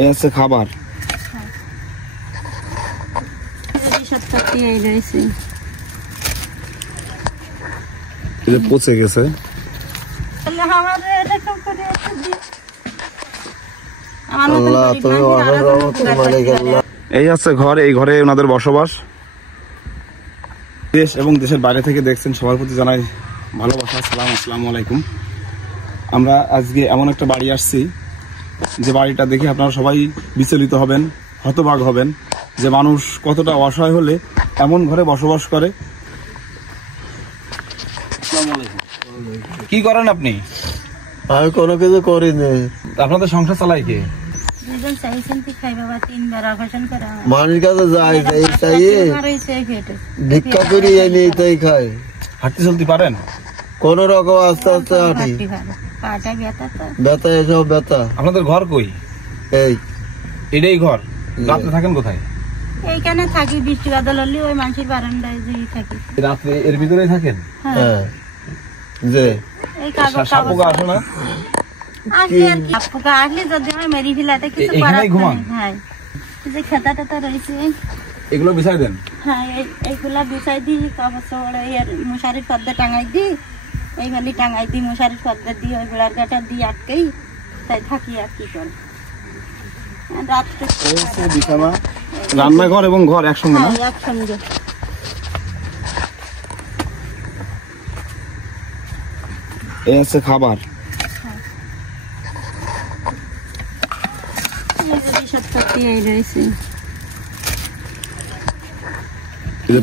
এই আছে খাবার। পচে গেছে। এই আছে ঘর, এই ঘরে ওনাদের বসবাস। দেশ এবং দেশের বাইরে থেকে দেখছেন সবার প্রতি জানাই ভালোবাসা, আসসালামু আলাইকুম। আমরা আজকে এমন একটা বাড়ি আসছি যে বাড়িটা দেখে আপনারা সবাই বিচলিত হবেন, হতবাক হবেন যে মানুষ কতটা অসহায় হলে এমন ঘরে বসবাস করে। কি করেন আপনি? আমি কোনো কিছু করিনি। আপনাদের সংসার চালাই কে? মানুষ কাছে যায় ভিক্ষা করি এইটাই খায়। হাঁটতে চলতে পারেন? কোন রকম আস্তে আস্তে হাঁটি। ব্যথা এসব ব্যথা। আপনাদের ঘর কই? এটাই ঘর। রাত্রে থাকেন কোথায়? এইখানে থাকি, বৃষ্টি বাদল হলে ওই মানুষের বারান্দায় যেই থাকি। রাত্রে এর ভিতরেই থাকেন? হ্যাঁ। যে এই কাগজ সাপোকা আসে না? আসলে আর কি সাপোকা আসলে যদি আমি মেরি ফেলাতে কিছু করার নেই। হ্যাঁ, যে খেতা টেতা রয়েছে এগুলো বিছাই দেন? হ্যাঁ, এইগুলা বিছাই দিই, কাপড় চোপড় এর মশারির পর্দা টাঙাই দিই, এই বালি টাঙাই দিই, মশারির পর্দা দিই, ওই বেড়ার গাটা দিই আটকেই তাই থাকি। আর কি করি রাত্রে বিছানা, রান্নাঘর এবং ঘর একসঙ্গে না? একসঙ্গে। এই আছে খাবার।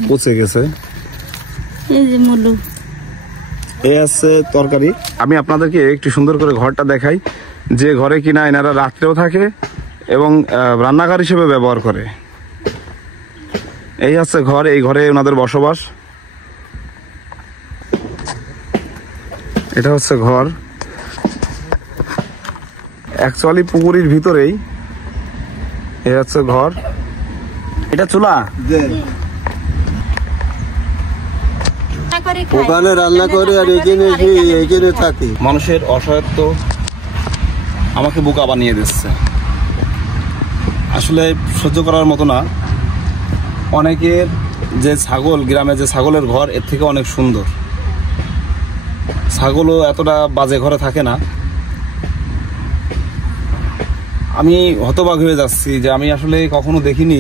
পচে গেছে। এই আছে তরকারি। আমি আপনাদেরকে একটু সুন্দর করে ঘরটা দেখাই, যে ঘরে কিনা এনারা রাত্রেও থাকে এবং রান্নাঘর হিসেবে ব্যবহার করে। এই আছে ঘর, এই ঘরে ওনাদের বসবাস। এটা হচ্ছে ঘর। অ্যাকচুয়ালি পুকুরের ভিতরেই এই হচ্ছে ঘর। এটা চুলা? ওখানে রান্না করে আর এখানে থাকি। মানুষের অসহায়ত্ব আমাকে বোকা বানিয়ে দিচ্ছে, আসলে সহ্য করার মতো না। অনেকের যে ছাগল, গ্রামে যে ছাগলের ঘর এর থেকে অনেক সুন্দর। ছাগলও এতটা বাজে ঘরে থাকে না। আমি হতবাক হয়ে যাচ্ছি যে আমি আসলে কখনো দেখিনি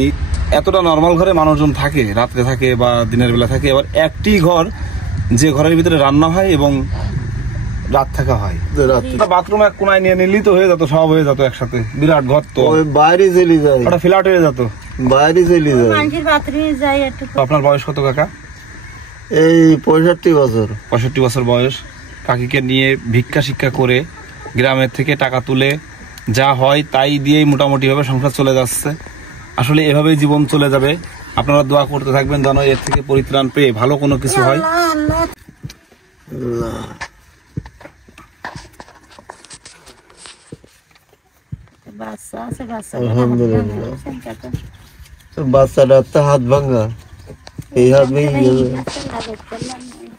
এতটা নর্মাল ঘরে মানুষজন থাকে, রাত্রে থাকে বা দিনের বেলা থাকে। এবার একটি ঘর যে ঘরের ভিতরে রান্না হয় এবং রাত থাকা হয়। বাথরুম এক কোনায় নিয়ে নিলেই তো হয়ে যেত, সব হয়ে যেত একসাথে। বিরাট ঘর তো বাইরে চলে যায়, ওটা ফ্ল্যাট হয়ে যেত, বাইরে চলে যায়। আপনার বয়স কত কাকা? এই 65 বছর। 65 বছর বয়স। কাকিকে নিয়ে ভিক্ষা শিক্ষা করে গ্রামের থেকে টাকা তুলে যা হয় তাই দিয়েই মোটামুটি ভাবে সংসার চলে যাচ্ছে। আসলে এভাবেই জীবন চলে যাবে। আপনারা দোয়া করতে থাকবেন যেন এর থেকে পরিত্রাণ পেয়ে ভালো কোনো কিছু হয়। বাচ্চাটা তো হাত ভাঙা, এই হাত ভেঙে গেছে।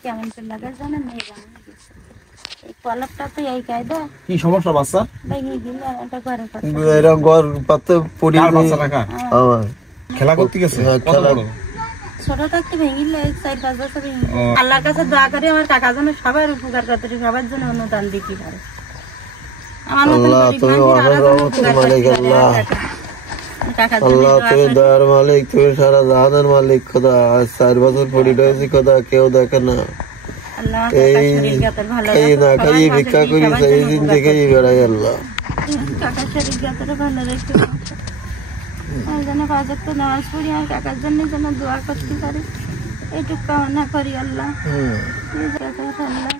কেমন লাগে জানেন? কি সমস্যা বাচ্চা? খেলা করতে গেছে? ছোট থাকতে ভেঙে 4-5 বছর। আল্লাহর কাছে দোয়া করি আমার কাকা যেন সবার উপকার করতে, সবার জন্য অনুদান দিতে পারে। আল্লাহ তুমি দয়ার মালিক, তুমি সারা জাহানের মালিক। খোদা 4 বছর পড়ি রয়েছি, খোদা কেউ দেখে না। এই না খাইয়ে ভিক্ষা করি, সেই দিন থেকেই বেড়াই। আল্লাহ কাকার শরীর জ্ঞাতরে ভালো রেখে যেন 5 ওয়াক্ত নামাজ পড়ি, আর কাকার জন্য যেন দোয়া করতে পারি, এইটুকু কামনা করি। আল্লাহ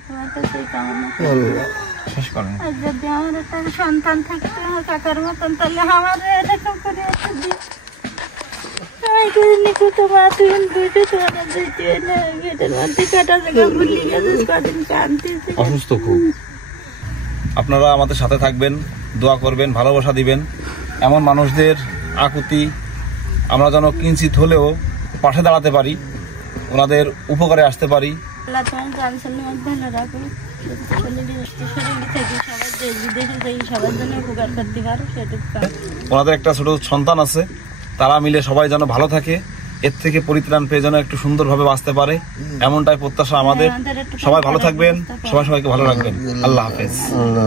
তোমার কাছে কামনা করি। আর যদি আমার একটা সন্তান থাকতো আমার কাকার মতন, তাহলে আমার এরকম করে অসুস্থ খুব। আপনারা আমাদের সাথে থাকবেন, দোয়া করবেন, ভালোবাসা দিবেন। এমন মানুষদের আকুতি আমরা যেন কিঞ্চিত হলেও পাশে দাঁড়াতে পারি, ওনাদের উপকারে আসতে পারি। আল্লাহ তোমার ভালো রাখুন। দেশ বিদেশে যাই সবার জন্য উপকার করতে পারো সেটুকু কাজ। ওনাদের একটা ছোট সন্তান আছে, তারা মিলে সবাই যেন ভালো থাকে, এর থেকে পরিত্রাণ পেয়ে যেন একটু সুন্দরভাবে বাঁচতে পারে, এমনটাই প্রত্যাশা আমাদের। আমাদের একটু সবাই ভালো থাকবেন, সবাই সবাইকে ভালো রাখবেন। আল্লাহ হাফেজ। আল্লাহ